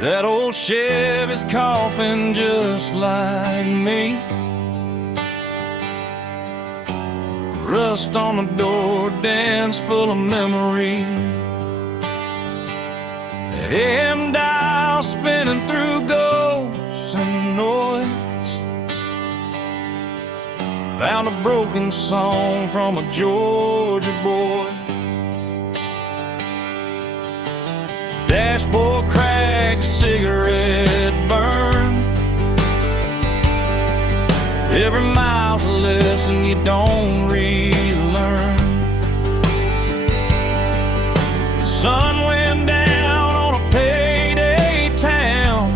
That old Chevy's coughing just like me. Rust on the door, dance full of memory. AM dial spinning through ghosts and noise. Found a broken song from a Georgia boy. Dashboard crack, cigarette burn. Every mile's a lesson you don't relearn. The sun went down on a payday town,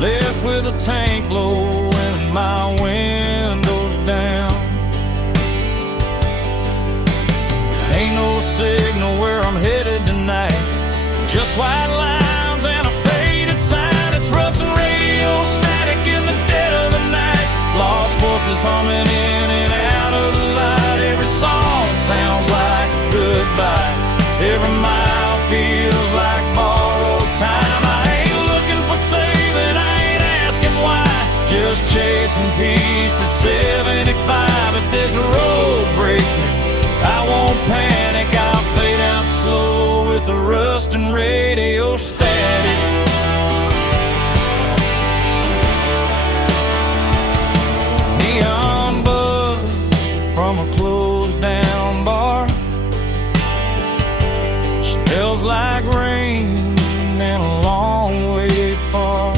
left with a tank low and my windows down. Ain't no signal where I'm headed tonight, just white lines and a faded sign. It's Russian radio static in the dead of the night. Lost voices humming in and out of the light. Every song sounds like goodbye. Every mile feels like borrowed time. I ain't looking for saving, I ain't asking why. Just chasing peace at 75. If this road breaks me, I won't panic, I'll fade out slow with the rust and radio static. Neon buzz from a closed down bar, smells like rain and a long way far.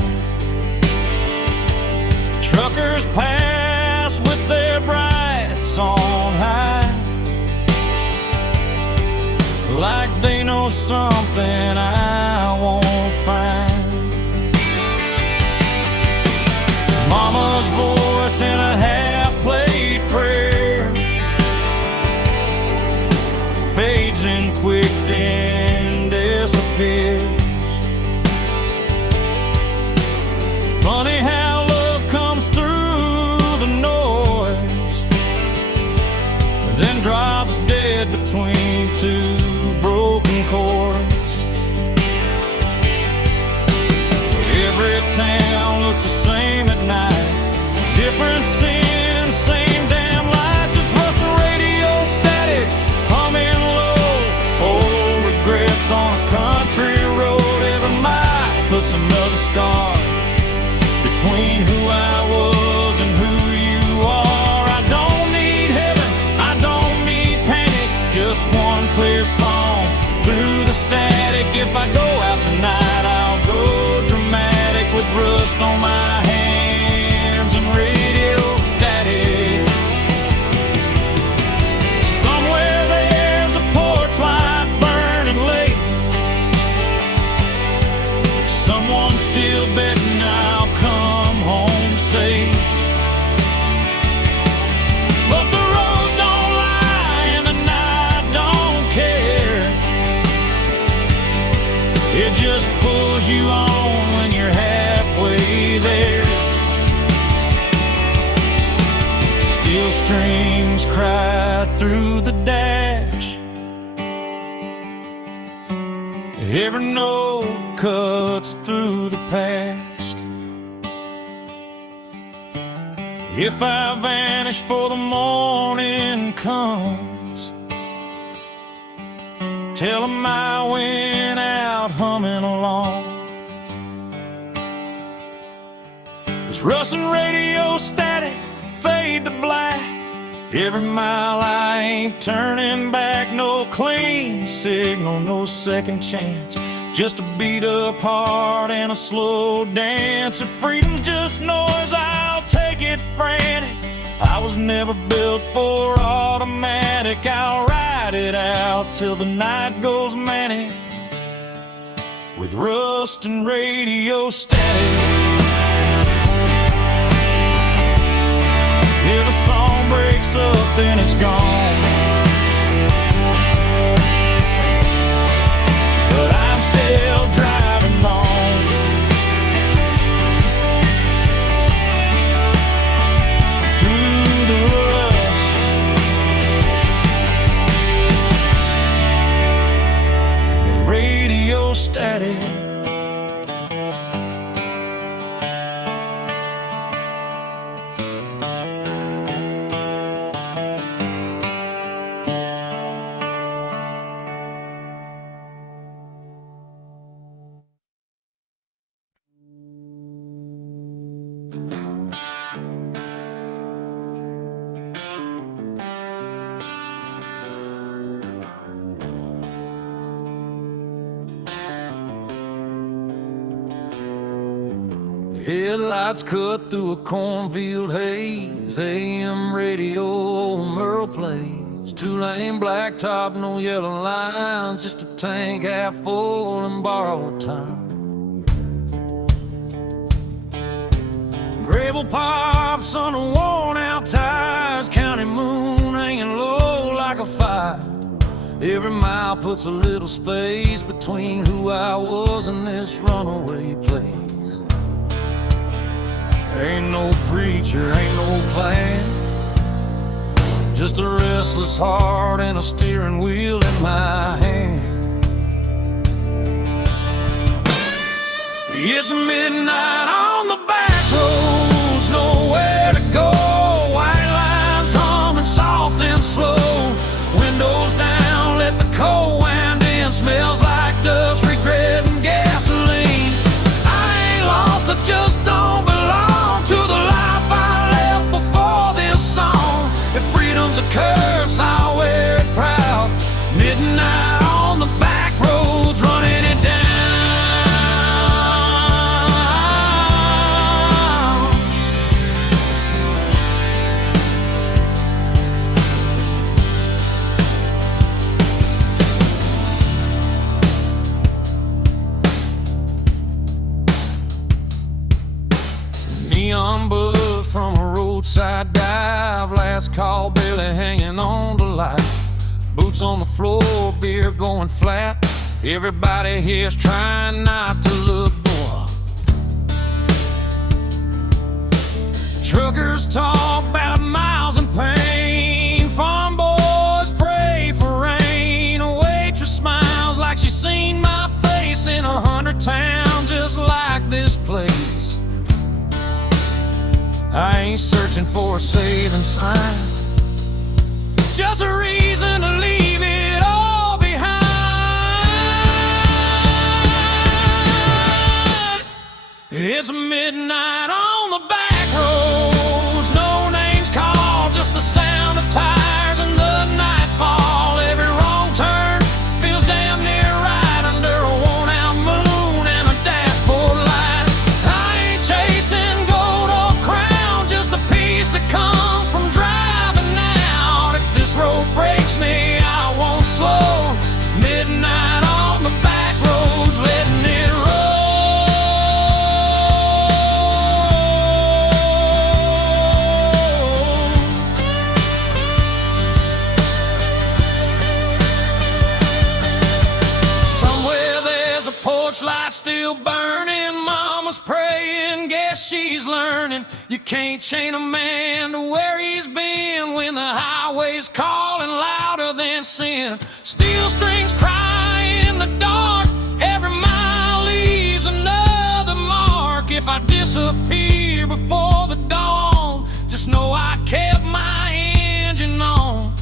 Truckers pass with their brights on high, like they know something I won't find. Mama's voice in a half-played prayer fades in quick then disappears. Funny how love comes through the noise, then drops dead between two broken chords. Every town looks the same at night, different sins, same damn lights. It's Russian radio static, humming low. Old regrets on a country road. Every mile puts another scar between who I was and who you are. I don't need heaven, I don't need panic, just one clear song through the static. If I go out tonight, I'll go dramatic with rust on my hands and radio static. Somewhere there's a porch light burning late, someone still betting I'll come home safe. But the road don't lie and the night don't care. It just pulls you on when you're halfway there. Steel strings cry through the dash, every note cuts through the past. If I vanish before the morning comes, tell 'em I went out humming along. It's Russian radio static, fade to black. Every mile I ain't turning back. No clean signal, no second chance, just a beat up heart and a slow dance. If freedom's just noise, I'll take it frantic. I was never built for automatic. I'll ride it out till the night goes manic with rust and radio static. If a song breaks up, then it's gone, but I'm still driving on through the rust. The radio static. Headlights cut through a cornfield haze. AM radio, old Merle plays. Two-lane blacktop, no yellow lines. Just a tank half full and borrowed time. Gravel pops on the worn-out tires. County moon hanging low like a fire. Every mile puts a little space between who I was and this runaway place. Ain't no preacher, ain't no plan, just a restless heart and a steering wheel in my hand. It's midnight on the back roads, nowhere to go. White lines humming soft and slow. Windows down, let the cold wind in. Smells like dust, regret, and gasoline. I ain't lost, I just don't belong to the life I left before this song. If freedom's a curse, I'll wear it proud. Midnight on the back roads, running it down. Neon buzz from a roadside dive. Last call, barely hanging on to life. Boots on the floor, beer going flat. Everybody here's trying not to look poor. Truckers talk about miles and pain. Farm boys pray for rain. A waitress smiles like she's seen my face in 100 towns just like this place. I ain't searching for a saving sign, just a reason to leave it all behind. It's midnight on the back roads, no names called, just the sound of tires and the nightfall. Every wrong turn feels damn near right under a worn-out moon and a dashboard light. I ain't chasing gold or crown, just a piece that comes from driving out. If this road breaks me, I won't slow. Midnight on the back roads, letting it roll. Somewhere there's a porch light still burning. Mama's praying, guess she's learning. You can't chain a man to where he's been when the highway's calling louder than sin. Steel strings cry in the dark, every mile leaves another mark. If I disappear before the dawn, just know I kept my engine on.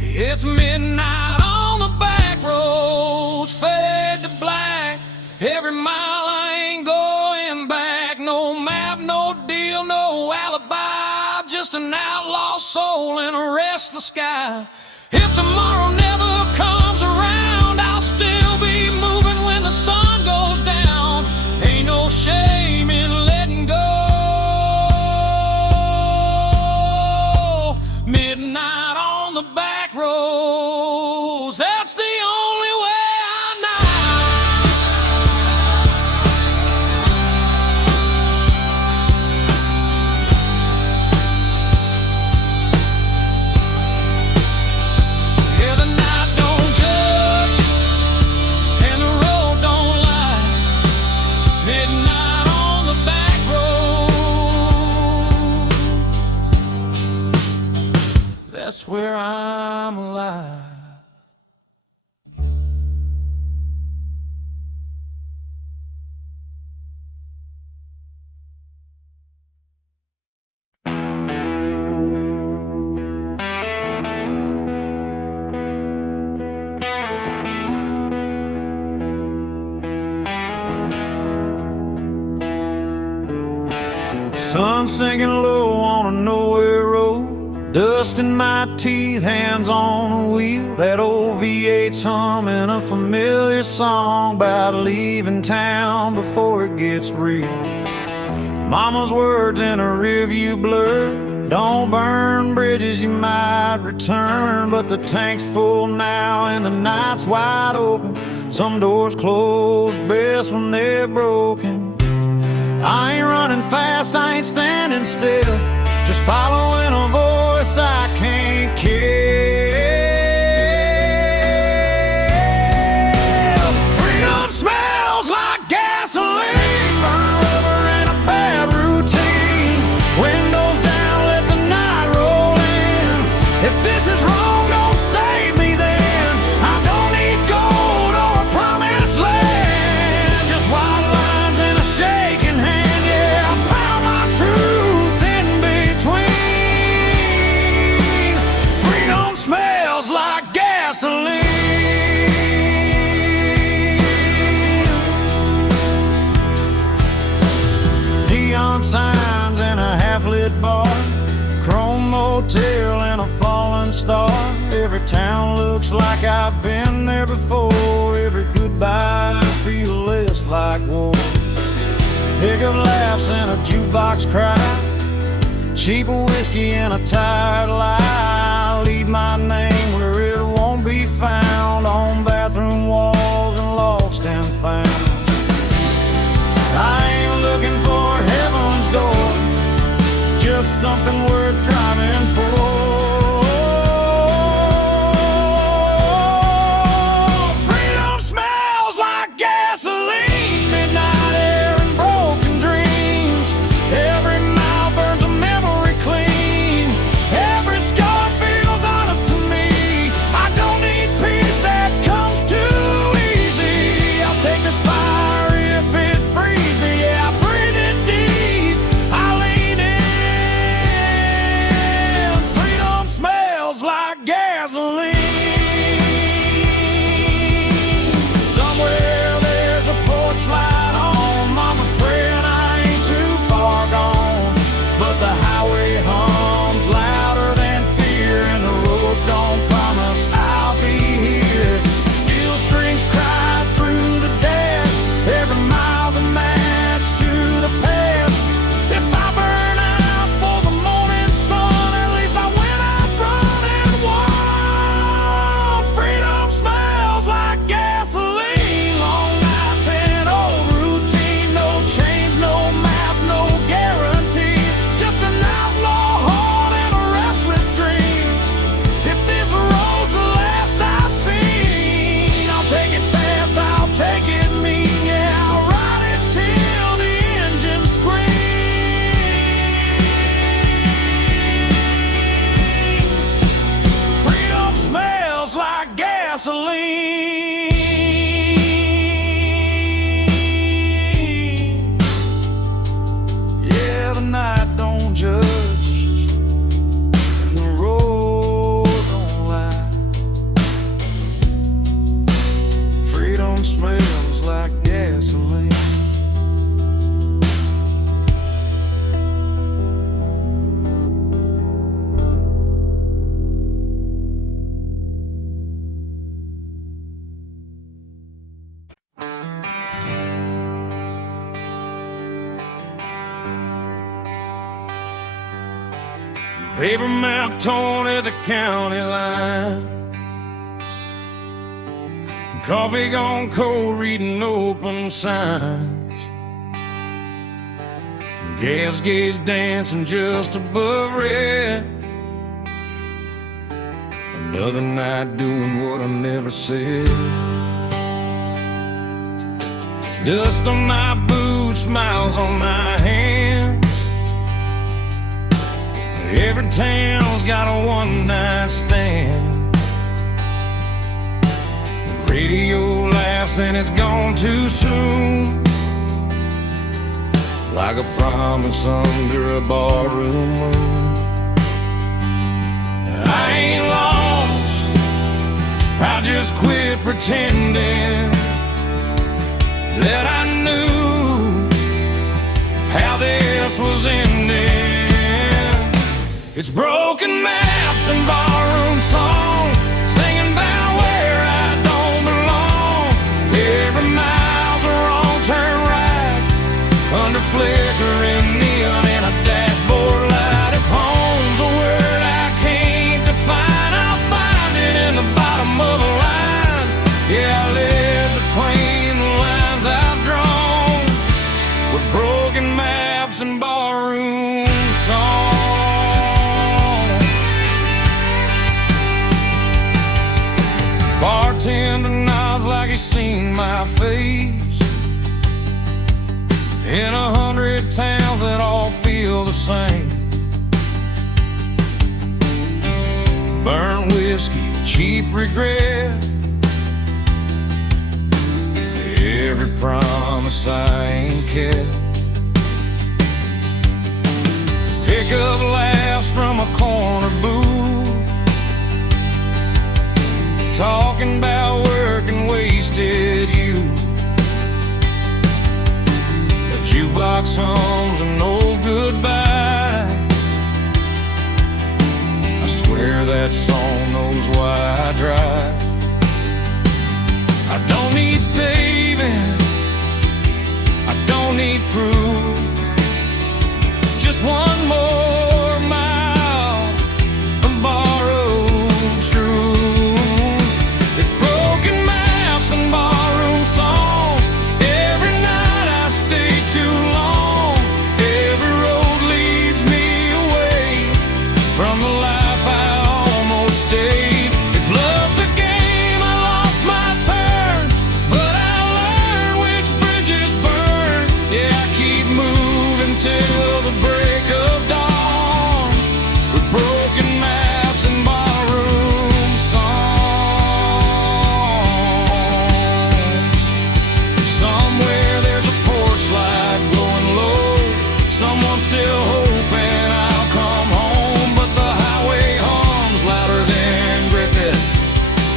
It's midnight on the back roads, fade to black. Every mile I ain't going back. No map, no deal, no alibi. Just an outlaw soul in a restless sky. If tomorrow never comes around, I'll still be moving when the sun goes down. Ain't no shame in letting go. Midnight on the back roads, that's the only way I know. Yeah, the night don't judge and the road don't lie. Midnight on the back road, that's where I'm alive. Sun sinking low on a nowhere road. Dust in my teeth, hands on the wheel. That old V8's humming a familiar song about leaving town before it gets real. Mama's words in a rearview blur. Don't burn bridges, you might return. But the tank's full now and the night's wide open. Some doors close best when they're broken. I ain't running fast, I ain't standing still, just following a voice I can't kill. Freedom smells like gasoline, burn rubber and a bad routine. Windows down, let the night roll in. If this is wrong, don't save me then. I don't need gold or a promised land, just white lines and a shaking hand. Yeah, I found my truth in between. Freedom smells like gasoline. Neon signs in a half-lit bar, chrome motel and a fallen star. Every town looks like I've been there before. Every goodbye feels less like war. Pickup laughs and a jukebox cry, cheap whiskey and a tired lie. Leave my name where it won't be found, on bathroom walls and lost and found. I ain't looking for heaven's door, just something worth driving for. Freedom smells like gasoline, midnight air and broken dreams. Every mile burns a memory clean. Every scar feels honest to me. I don't need peace that comes too easy. I'll take this fire if it frees me. Yeah, I breathe it deep, I lean in. Freedom smells like gasoline. Somewhere there's a porch light on. Mama's praying I ain't too far gone. But the highway hums louder than fear, and the road don't promise I'll be here. Steel strings cry through the dash. Every mile's a match to the past. If I burn out for the morning sun, at least I went out running wild. Freedom smells like gasoline. Long nights and old routine. No change, no map, no guarantees. Just an outlaw heart and a restless dream. If this road's the last I've seen, I'll take it fast, I'll take it mean. Yeah, I'll ride it till the engine screams. Freedom smells like gasoline. Yeah, the night don't judge, and the road don't lie. Freedom smells like gasoline. Paper map torn at the county line, coffee gone cold, reading open signs. Gas gauge dancing just above red. Another night doing what I never said. Dust on my boots, smiles on my hands. Every town's got a one-night stand. The radio laughs and it's gone too soon, like a promise under a barroom moon. I ain't lost, I just quit pretending that I knew how this was ending. It's broken maps and barroom songs, singing about where I don't belong. Every mile's a wrong turn right, under flickering neon and a dashboard light. If home's a word I can't define, I'll find it in the bottom of a line. Yeah, I live between the lines I've drawn, with broken maps and barroom songs. Bartender nods like he's seen my face in 100 towns that all feel the same. Burnt whiskey, cheap regret, every promise I ain't kept. Pick up laughs from a corner booth, talking about work and wasted youth. The jukebox hums an old goodbye. I swear that song knows why I drive. I don't need saving, I don't need proof, just one more mile of borrowed truths. It's broken maps and barroom songs, every night I stay too long. Every road leads me away from the life I almost stayed. If love's a game, I lost my turn, but I learned which bridges burn. Yeah, I keep moving till the break of dawn, with broken maps and barroom songs. Somewhere there's a porch light glowing low, someone's still hoping I'll come home. But the highway hums louder than cricket,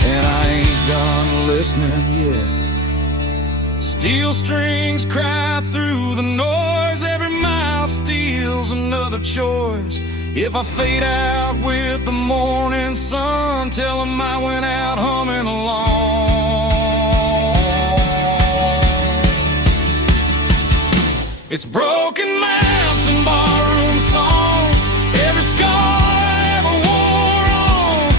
and I ain't done listening yet. Steel strings cry through the noise, every mile steals another choice. If I fade out with the morning sun, tell 'em I went out humming along. It's broken maps and barroom songs, every scar I ever wore on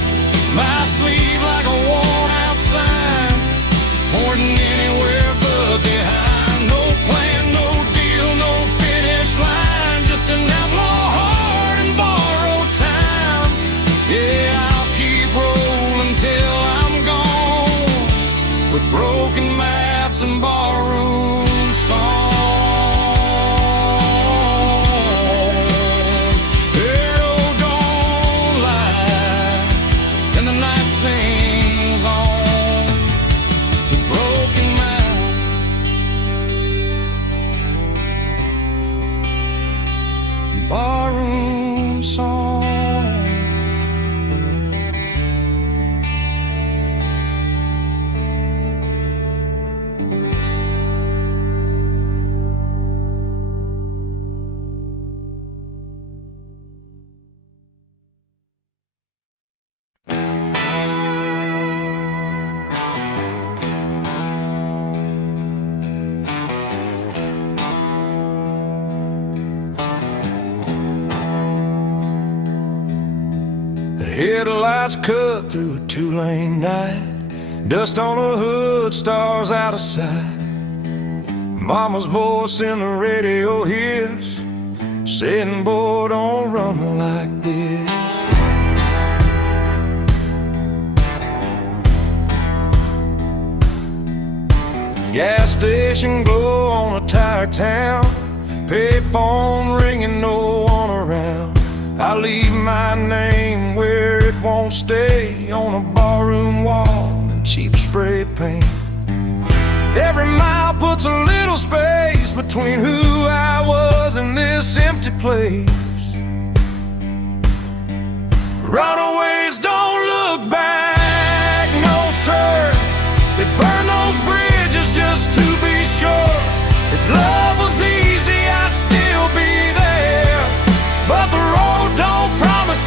my sleeve like a worn out sign, pointing anywhere but behind. No plan, no deal, no finish line, just an outlaw heart and borrowed time. Yeah, I'll keep rolling till I'm gone, with broken maps and barroom songs. Arrow don't lie, and the night sings on, with broken maps. Barroom songs. The headlights cut through a two-lane night, dust on the hood, stars out of sight. Mama's voice in the radio hits, saying, boy, don't run like this. Gas station glow on a tired town, payphone ringing, no one around. I leave my name where it won't stay, on a barroom wall in cheap spray paint. Every mile puts a little space between who I was and this empty place. Runaways don't look back, no sir. They burn those bridges just to be sure. If love was easy, I'd still be there, but the road don't promise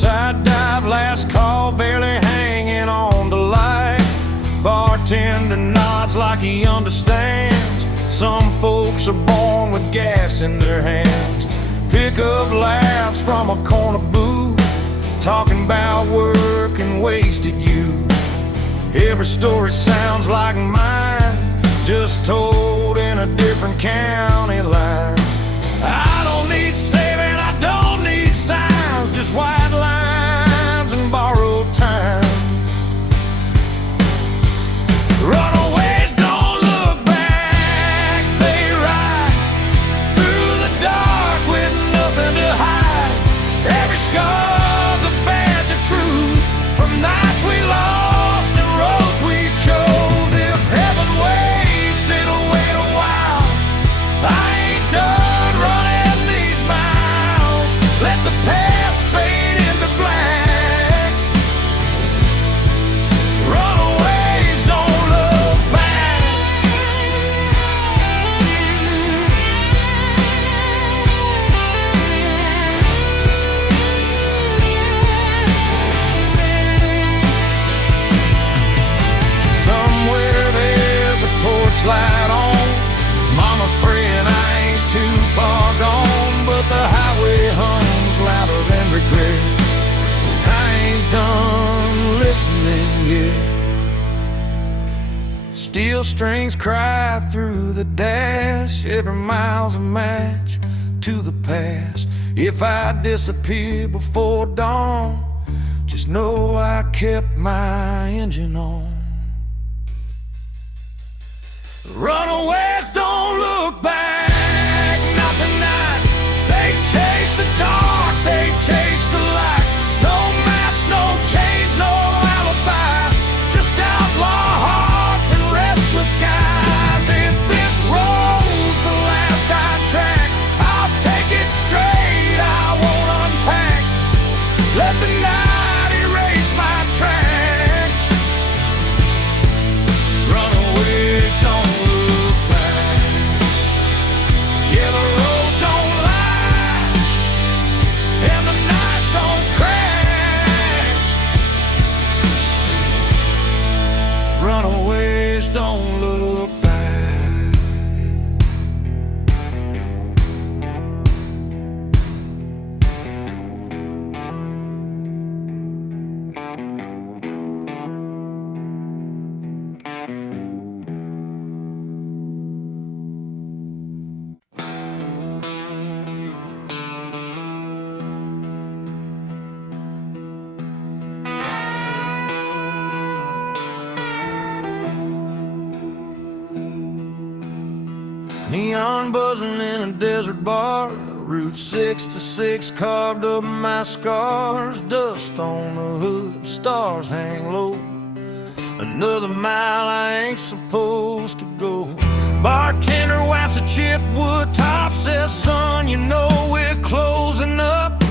Side dive, last call, barely hanging on to life. Bartender nods like he understands. Some folks are born with gas in their hands. Pick up laughs from a corner booth, talking about work and wasted youth. Every story sounds like mine, just told in a different county line. I don't need saving, I don't need signs, just white lines and borrowed time. Runaways don't look back, they ride through the dark with nothing to hide. Every scar's a badge of truth, from nights we lost and roads we chose. If heaven waits, it'll wait a while. I ain't done running these miles. Let the past fade into black. Runaways don't look back. Somewhere there's a porch light on. Mama's praying I ain't too far gone, but the highway hums louder than regret. I ain't done listening yet. Steel strings cry through the dash. Every mile's a match to the past. If I disappear before dawn, just know I kept my engine on. Runaways don't look back, not tonight. They chase the dark, they chase the light. No maps, no chains, no alibi, just outlaw hearts and restless skies. If this road's the last I track, I'll take it straight, I won't unpack. Let the night erase my tracks. Runaways don't look back. Yeah, the road don't lie, and the night don't crack. Runaways don't look back. Neon buzzing in a desert bar, Route 66 carved up my scars. Dust on the hood, stars hang low. Another mile I ain't supposed to go. Bartender wipes a chipped wood top, says, son, you know we're closing up.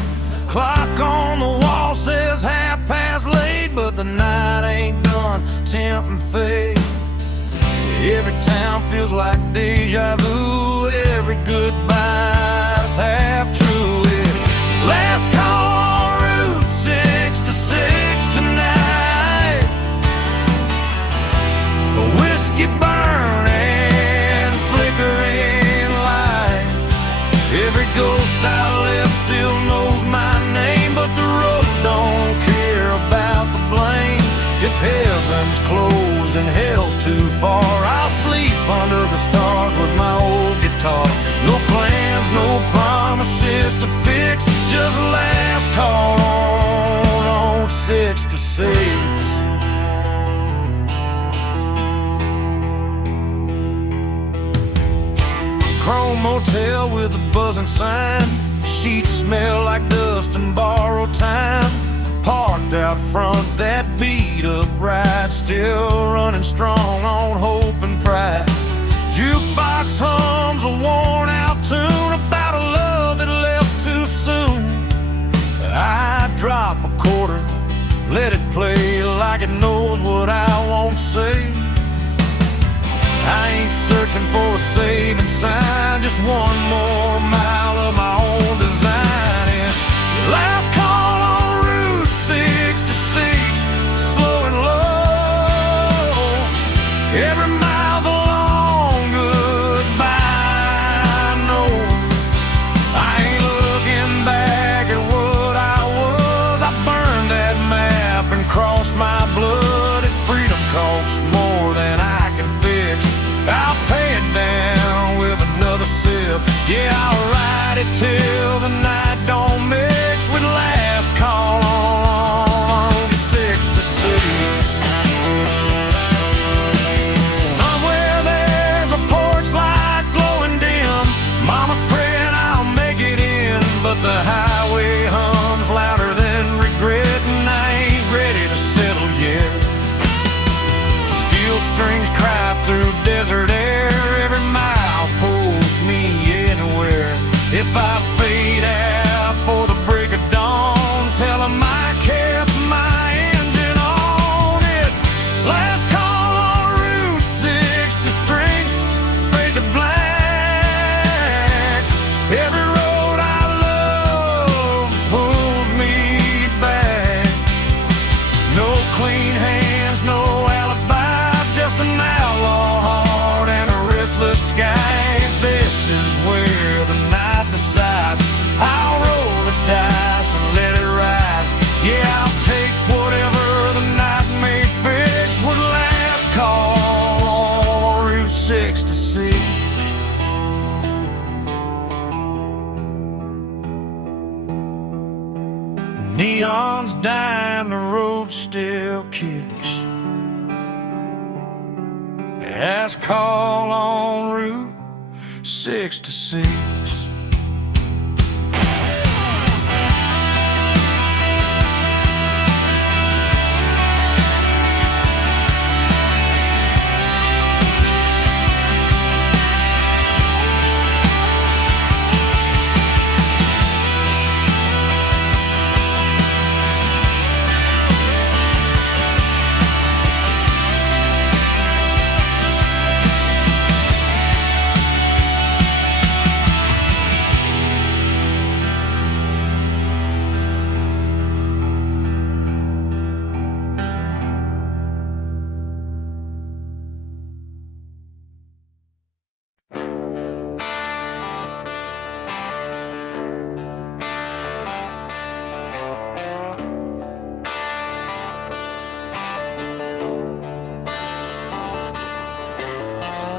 Clock on the wall says 8:30, but the night ain't done tempting fate. Every town feels like deja vu. Every goodbye's half true. It's last call on Route 66 tonight. A whiskey burning, flickering lights. Every ghost I left still knows my name, but the road don't care about the blame. If heaven's closed and hell's too far, I'll sleep under the stars with my old guitar. No plans, no promises to fix, just last call on 66. Chrome motel with a buzzing sign. Sheets smell like dust and borrowed time. Parked out front, that beat up ride, still running strong on hope and pride. Jukebox hums a worn out tune about a love that left too soon. I drop a quarter, let it play like it knows what I won't say. I ain't searching for a saving sign, just one more mile of my own design. It's last call on Route sun's dying, the road still kicks. Last call on Route 66.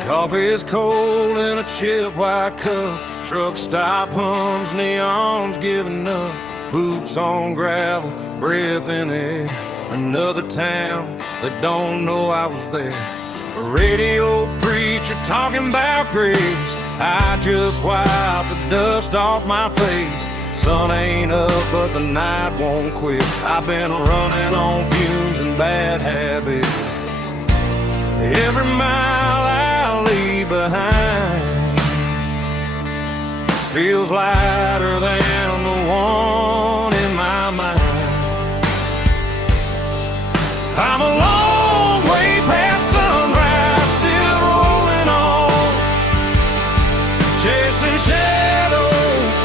Coffee is cold in a chip white cup. Truck stop hums, neons giving up. Boots on gravel, breath in the air. Another town that don't know I was there. A radio preacher talking about grace. I just wipe the dust off my face. Sun ain't up, but the night won't quit. I've been running on fumes and bad habits. Every mile I leave behind feels lighter than the one in my mind. I'm a long way past sunrise, still rolling on, chasing shadows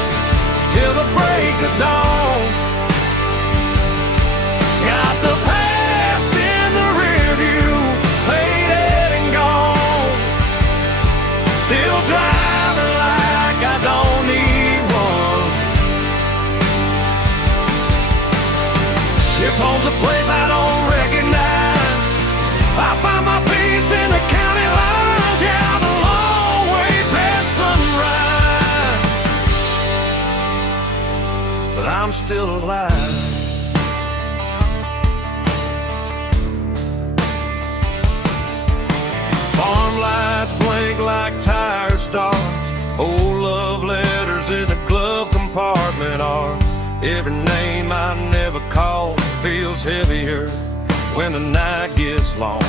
till the break of dawn. Got the past in the rear view, faded and gone. Still driving like I don't need one. If home's a place I don't recognize, I find my peace in the county lines. Yeah, I'm a long way past sunrise, but I'm still alive. Farm lights blink like tired stars. Old love letters in the glove compartment are every name I never called. Feels heavier when the night gets long.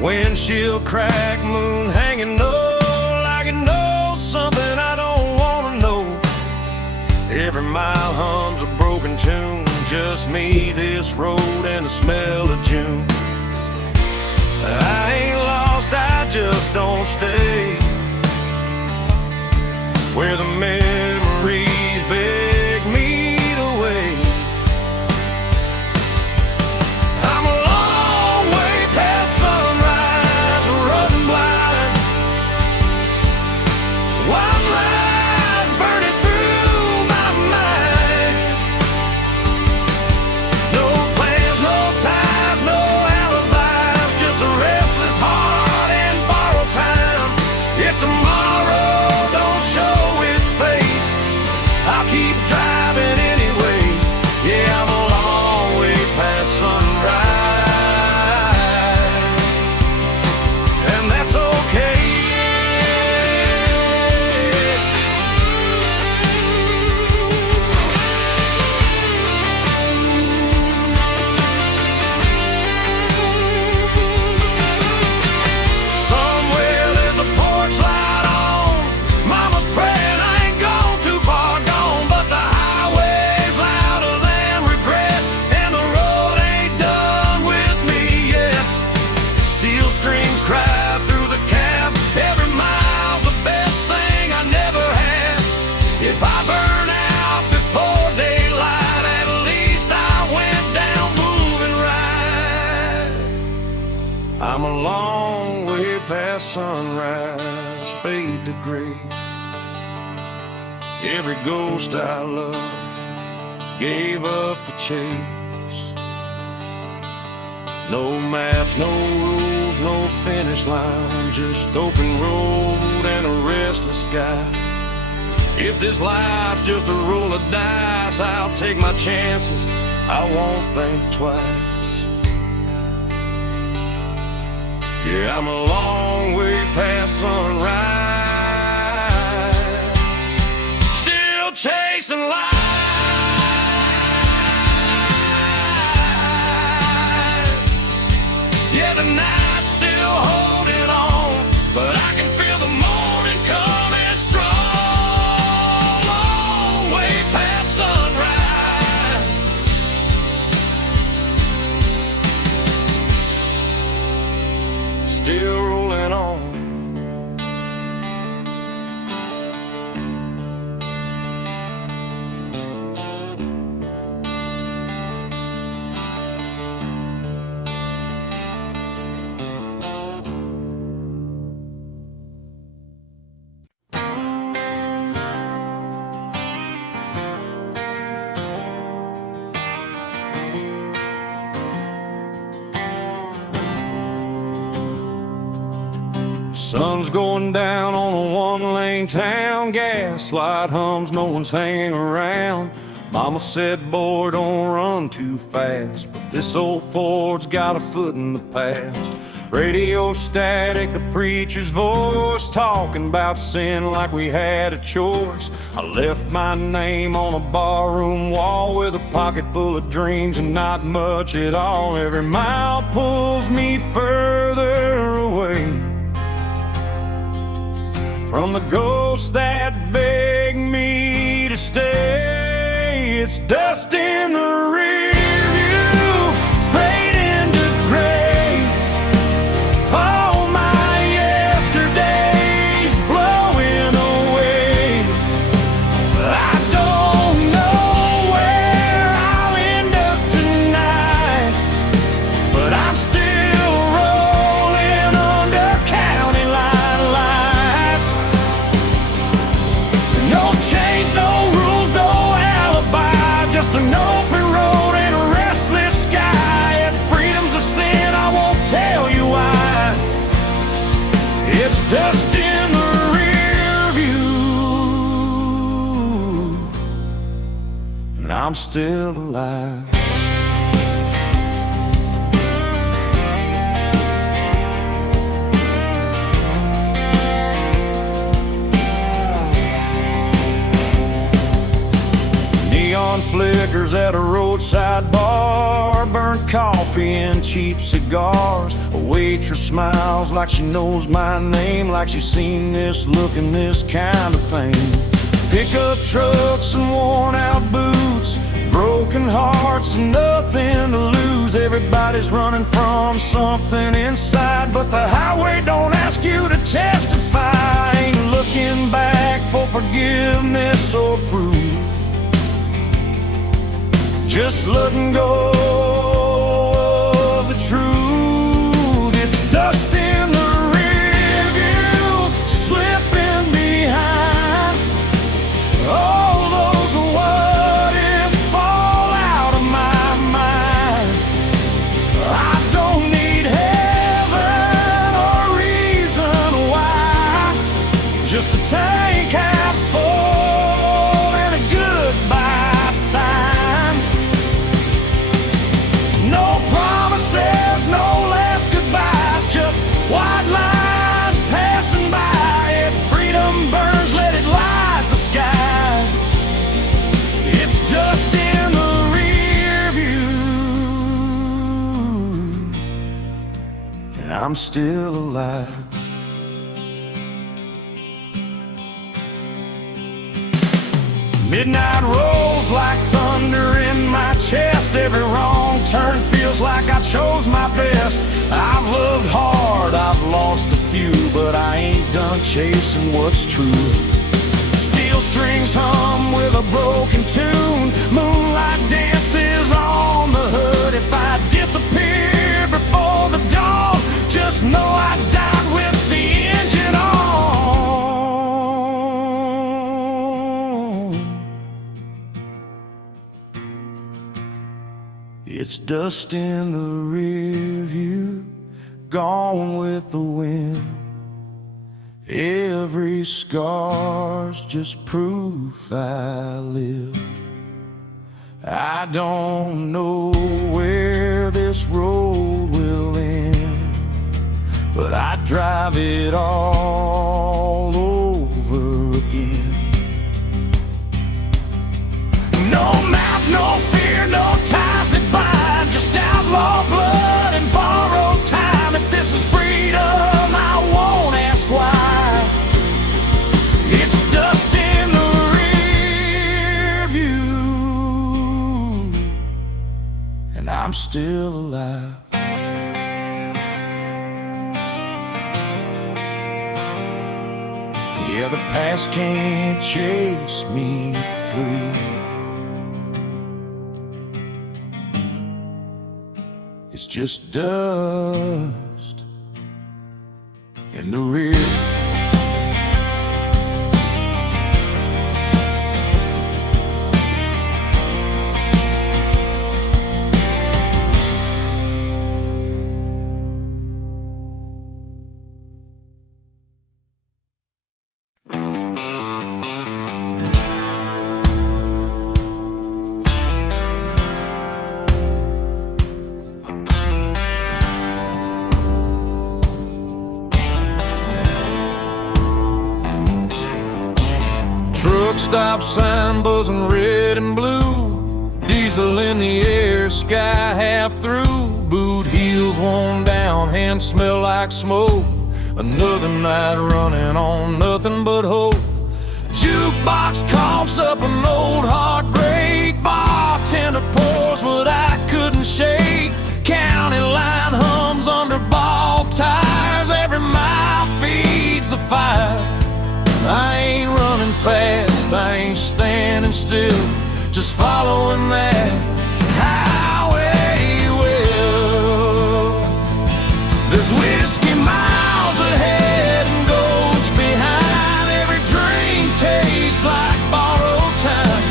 Windshield crack, moon hanging low, like it knows something I don't wanna know. Every mile hums a broken tune, just me, this road, and the smell of June. I ain't lost, I just don't stay where the memories beg me to wait. I'm a long way past sunrise, running blind. White lies burning through my mind. No plans, no ties, no alibis, just a restless heart and borrowed time. If tomorrow don't show its face, I'll keep driving anyway. Yeah, I'm a long way past sunrise, and that's okay. Somewhere there's a porch light on. Mama's praying I ain't gone too far gone, but the highway's louder than regret, and the road ain't done with me yet. Steel strings cry through the cab. Every mile's the best thing I never had. If I burn out before daylight, at least I went down moving right. I'm a long way past sunrise, fade to gray. Every ghost I love gave up the chase. No maps, no rules, no finish line, just open road and a restless sky. If this life's just a roll of dice, I'll take my chances. I won't think twice. Yeah, I'm a long way past sunrise, still chasing life. Yeah, the night's still holding on, but I can feel the morning coming strong. Long way past sunrise, still rolling on. Sun's going down on a one-lane town, gaslight hums, no one's hanging around. Mama said, boy, don't run too fast, but this old Ford's got a foot in the past. Radio static, a preacher's voice, talking about sin like we had a choice. I left my name on a barroom wall with a pocket full of dreams and not much at all. Every mile pulls me further away from the ghosts that beg me to stay. It's dust in the rear view, fading to gray. All my yesterdays blowing away. I don't know where I'll end up tonight, but I'm still rolling under county line lights. No chains, no rules, no alibi, just an open road and a restless sky. If freedom's a sin, I won't tell you why. It's dust in the rear view, and I'm still alive. Neon flickers at a roadside bar, burnt coffee and cheap cigars. A waitress smiles like she knows my name, like she's seen this look and this kind of pain. Pickup trucks and worn out boots, broken hearts and nothing to lose. Everybody's running from something inside, but the highway don't ask you to testify. Ain't looking back for forgiveness or proof, just letting go of the truth. It's dust in the rear view, slipping behind. All those what ifs fall out of my mind. I don't need heaven or reason why, just a tank half full and a goodbye sign. No promises, no last goodbyes, just white lines passing by. If freedom burns, let it light the sky. It's dust in the rear view, and I'm still alive. Midnight rolls like thunder in my chest. Every wrong turn feels like I chose my best. I've loved hard, I've lost a few, but I ain't done chasing what's true. Steel strings hum with a broken tune, moonlight dances on the hood. If I disappear before the dawn, just know I died with the engine on. It's dust in the rear view, gone with the wind. Every scar's just proof I lived. I don't know where this road will end, but I drive it all over again. No map, no fear, no ties that bind, just outlaw blood and borrowed time. If this is freedom, I won't ask why. It's dust in the rear view, and I'm still alive. Yeah, the past can't chase me through. It's just dust in the rear. Truck stop sign buzzing red and blue, diesel in the air, sky half through. Boot heels worn down, hands smell like smoke. Another night running on nothing but hope. Jukebox coughs up an old heartbreak, bartender pours what I couldn't shake. County line hums under ball tires, every mile feeds the fire. I ain't running fast, I ain't standing still, just following that highway well. There's whiskey miles ahead and ghosts behind. Every drink tastes like borrowed time.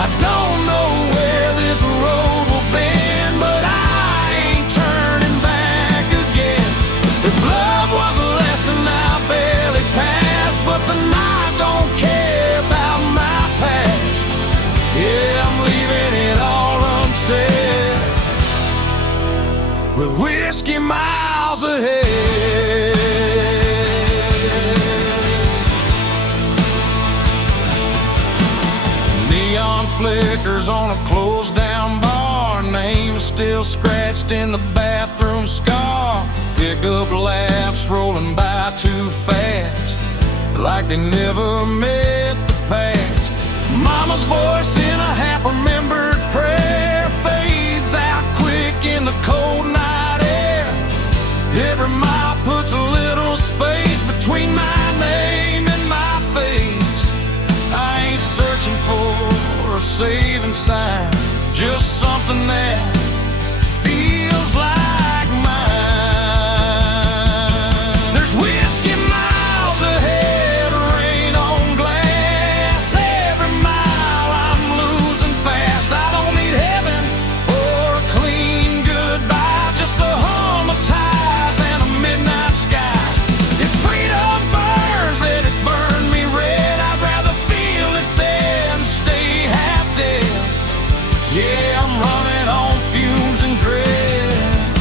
I don't know where this road will bend, but I ain't turning back again. If love was a lesson I barely passed, but the night don't care about my past. Yeah, I'm leaving it all unsaid, with whiskey miles ahead. Neon flickers on a closed down bar, name still scratched in the bathroom scar. Pickup laughs rolling by too fast, like they never met the past. Mama's voice in a half-remembered prayer fades out quick in the cold night air. Every mile puts a little space between my name and my face. I ain't searching for a saving sign, just something that feels like mine. There's whiskey miles ahead, rain on glass. Every mile I'm losing fast. I don't need heaven or a clean goodbye, just a hum of ties and a midnight sky. If freedom burns, let it burn me red. I'd rather feel it than stay half dead. Yeah, I'm running on fumes and dread,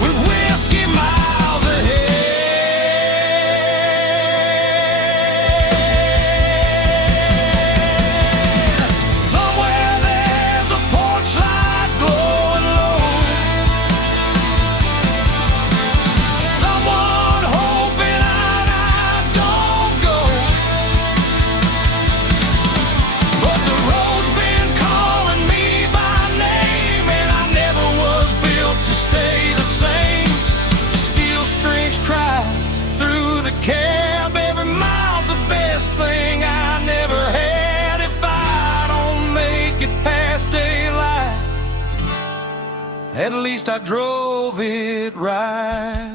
with whiskey miles ahead. Somewhere there's a porch light glowing low, someone hoping I don't go. But the road's been calling me by name, and I never was built to stay the same. Steel strings cry through the cab, every mile's the best thing I never had. If I don't make it past daylight, at least I drove it right.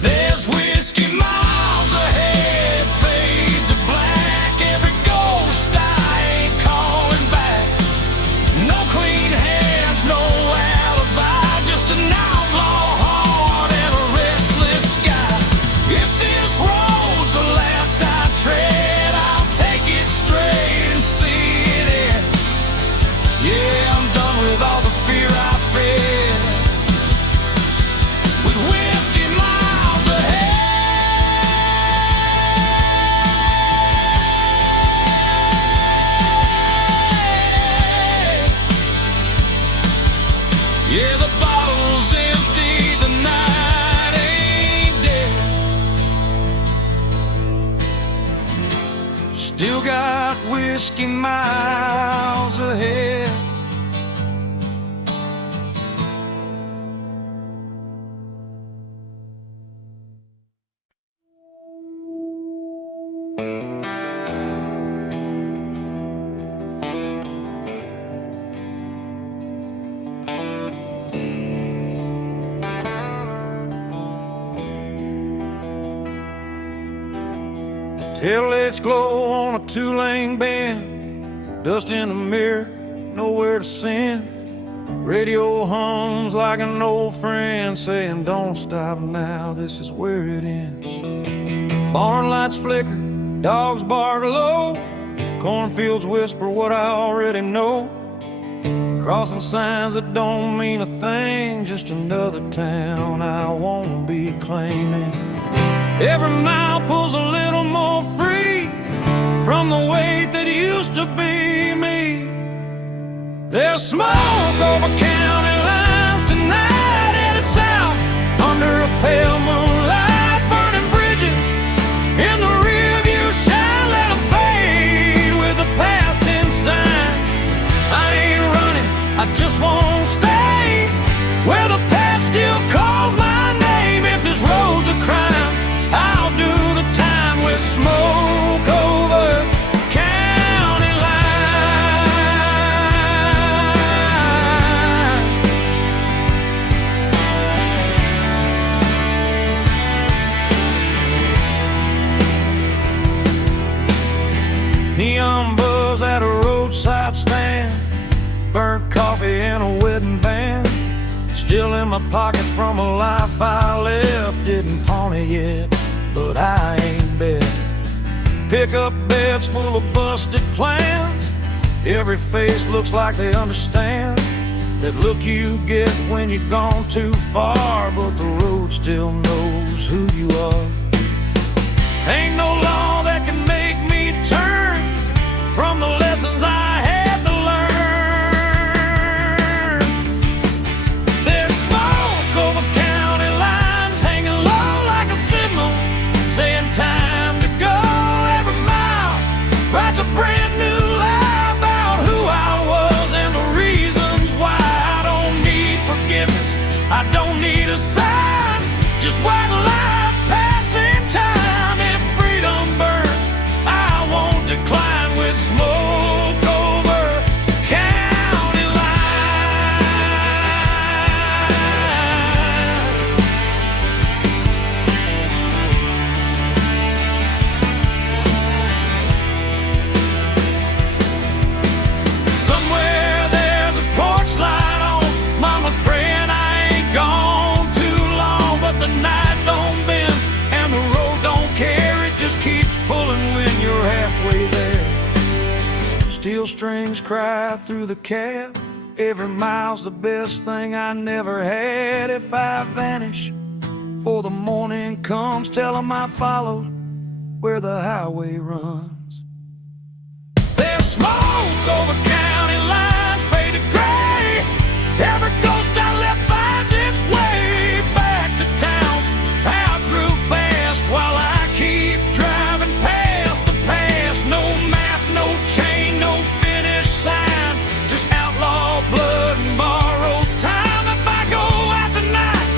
There's whiskey miles ahead, fade to black. Every ghost I ain't calling back. No clean hands, no alibi, just an outlaw heart and a restless sky. If this road's the last I tread, I'll take it straight and see it end. Yeah, the bottle's empty, the night ain't dead. Still got whiskey miles ahead. Headlights glow on a two-lane bend, dust in the mirror, nowhere to send. Radio hums like an old friend saying, don't stop now, this is where it ends. Barn lights flicker, dogs bark low, cornfields whisper what I already know. Crossing signs that don't mean a thing, just another town I won't be claiming. Every mile pulls a little more free from the weight that used to be me. There's smoke over county lines tonight, headed south under a pale moonlight. Burning bridges in the rearview shine, let them fade with the passing signs. I ain't running, I just won't stay where the past still calls my name. If this road's a crime, I'll do the time with smoke over county line. Neon buzz at a roadside stand, burnt coffee and a wedding band, still in my pocket from a life I left. Didn't pawn it yet, but I ain't bet. Pickup beds full of busted plans, every face looks like they understand that look you get when you've gone too far, but the road still knows who you are. Ain't no law that can make me turn from the lessons I had to learn. There's smoke over county lines, hanging low like a signal, saying time to go. Every mile writes a brand new lie about who I was and the reasons why. I don't need forgiveness, I don't need a sign, just white lights passing time. If freedom burns, I won't decline with smoke over county line. Somewhere there's a porch light on, mama's praying I ain't gone too long, but the night don't bend and the road don't care, it just keeps pulling when you're halfway there. Steel strings cry through the cab, every mile's the best thing I never had. If I vanish before the morning comes, tell 'em I followed where the highway runs. There's smoke over county lines, faded gray, every ghost I left finds its way back to town. I grew fast while I keep driving past the past. No map, no chain, no finish sign, just outlaw blood and borrowed time. If I go out tonight,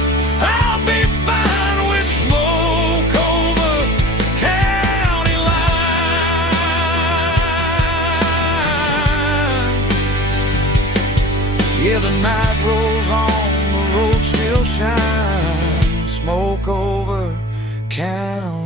I'll be fine with smoke over county line. Yeah, the night rolls on, the road still shines, smoke over county